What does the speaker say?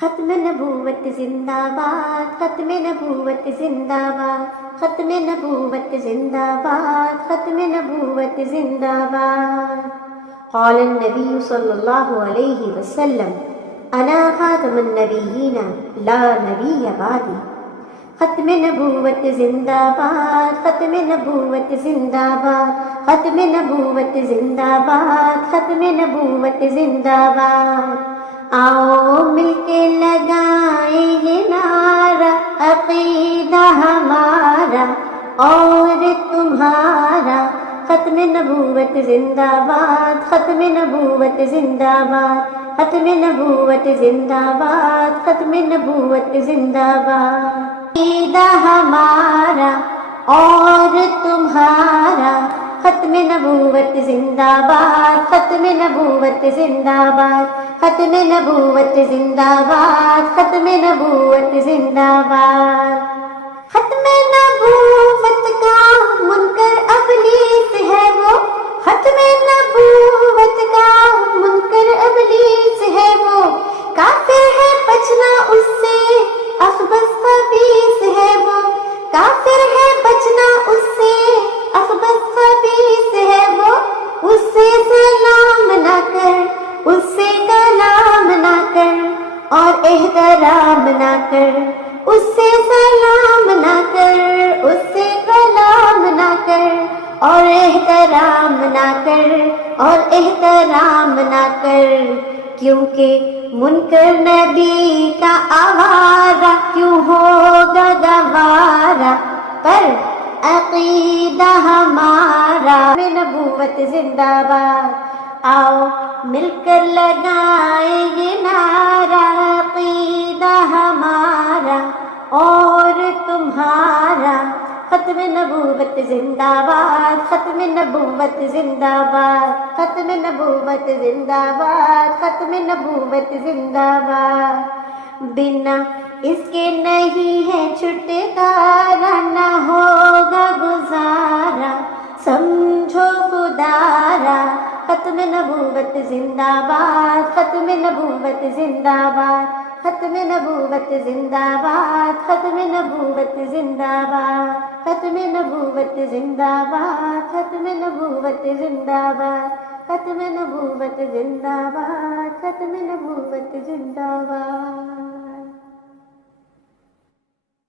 ختم نبوت زندہ باد، ختم نبوت زندہ باد، ختم نبوت زندہ باد، ختم نبوت زندہ باد۔ قال النبی صلی اللہ علیہ وسلم انا خاتم النبیین لا نبی بعدی۔ ختم نبوت زندہ باد، ختم نبوت زندہ باد، ختم نبوت زندہ باد، ختم نبوت زندہ باد۔ آؤ مل کے لگائیں یہ نعرہ، عقیدہ ہمارا اور تمہارا۔ ختم نبوت زندہ باد، ختم نبوت زندہ باد، ختم نبوت زندہ باد، ختم نبوت زندہ باد۔ عقیدہ ہمارا اور تمہارا۔ ختم نبوت زندہ باد، ختم نبوت زندہ باد، ختم نبوت زندہ باد، ختم نبوت زندہ باد۔ ختم نبوت کا منکر ابلیس ہے وہ، ختم نبوت کا منکر ابلیس ہے وہ، کافر ہے بچنا اس سے اخبث خبیث ہے وہ، کافر ہے بچنا اس سے اخبث خبیث ہے وہ۔ اس سے سلام نہ کر، اس سے کلام نہ کر اور احترام نہ کر، اس سے سلام نہ کر، اس سے کلام نہ کر اور احترام نہ کر اور احترام نہ کر۔ کیونکہ منکر نبی کا آوارہ کیوں ہوگا گوارا، پر عقیدہ ہمارا۔ نبوت زندہ باد، آؤ مل کر لگائیں یہ نعرہ، عقیدہ ہمارا اور تمہارا۔ ختم نبوت زندہ باد، ختم نبوت زندہ باد، ختم نبوت زندہ باد، ختم نبوت زندہ باد۔ بنا اس کے نہیں ہے چھٹکارا، نہ ہوگا گزارا، سمجھو خدارا۔ ختم نبوت زندہ باد، ختم نبوت زندہ باد، ختم نبوت زندہ باد، ختم نبوت زندہ باد، ختم نبوت زندہ باد، ختم نبوت زندہ باد، ختم نبوت زندہ باد، ختم نبوت زندہ باد۔